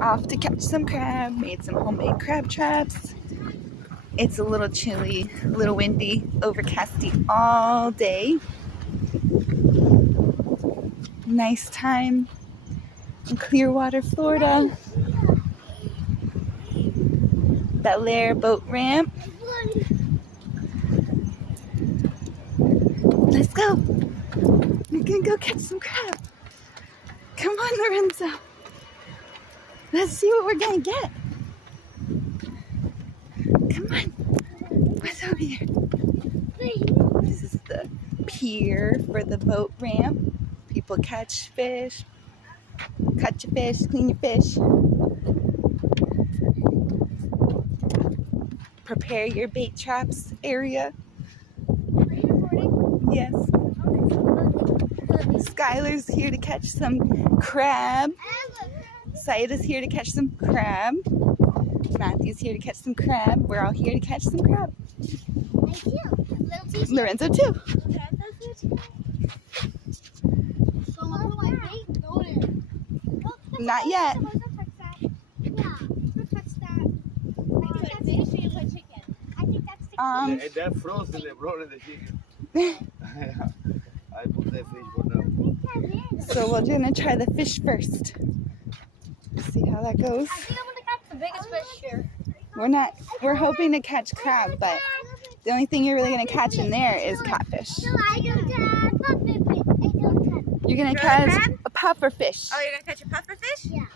Off to catch some crab. Made some homemade crab traps. It's a little chilly, a little windy, overcasty all day. Nice time in Clearwater, Florida. Bellair boat ramp. Let's go. We're gonna go catch some crab. Come on, Lorenzo. Let's see what we're gonna get. Come on. What's over here? This is the pier for the boat ramp. People catch fish. Catch your fish, clean your fish. Prepare your bait traps area. Are you recording? Yes. Skylar's here to catch some crab. Saida's here to catch some crab. Matthew's here to catch some crab. We're all here to catch some crab. I do. Little teacher. Lorenzo too. So much of my bait going. Not yet. That frozen, they brought in the chicken. I put that fish for now. So we're gonna try the fish first. See how that goes. I think I'm gonna catch the biggest fish here. We're hoping to catch crab, but the only thing you're really gonna catch in there is catfish. You're gonna catch a puffer fish. Oh, you're gonna catch a puffer fish? Yeah.